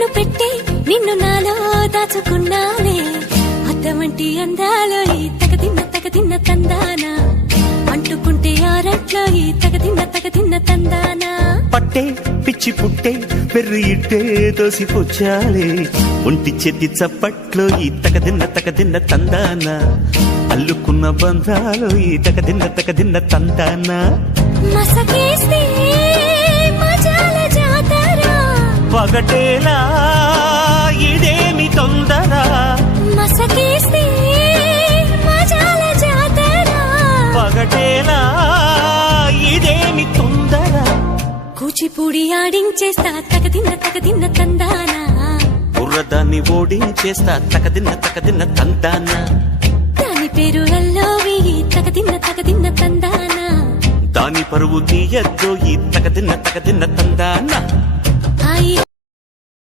కన్ను పెట్టి నిన్ను నాలో దాచుకున్నానే అద్దమంటి అందాలో ఈ తగదిన్న తందానా అంటుకుంటే ఆరట్లో ఈ తగదిన్న తందానా పట్టే పిచ్చి పుట్టే పెర్రి ఇట్టే దోసిపుచ్చాలే ఒంటి చెద్ది చప్పట్లో ఈ తగదిన్న తందానా అల్లుకున్న బంధాలు ఈ తగదిన్న తందానా మసకేస్తే మజాల జాతర పగటేలా ఇదేమి తొందర మసకేస్తే మజాల జాతర పగటేలా ఇదేమి తొందర కూచిపూడి ఆడించేస్తా తగదిన్న తందానా బుర్రదాన్ని ఓడించేస్తా తగదిన్న తందానా దాని పేరు అల్లోవి తగదిన్న తందానా దాని పరువు తీయద్దు ఈ తగదిన్న తందానా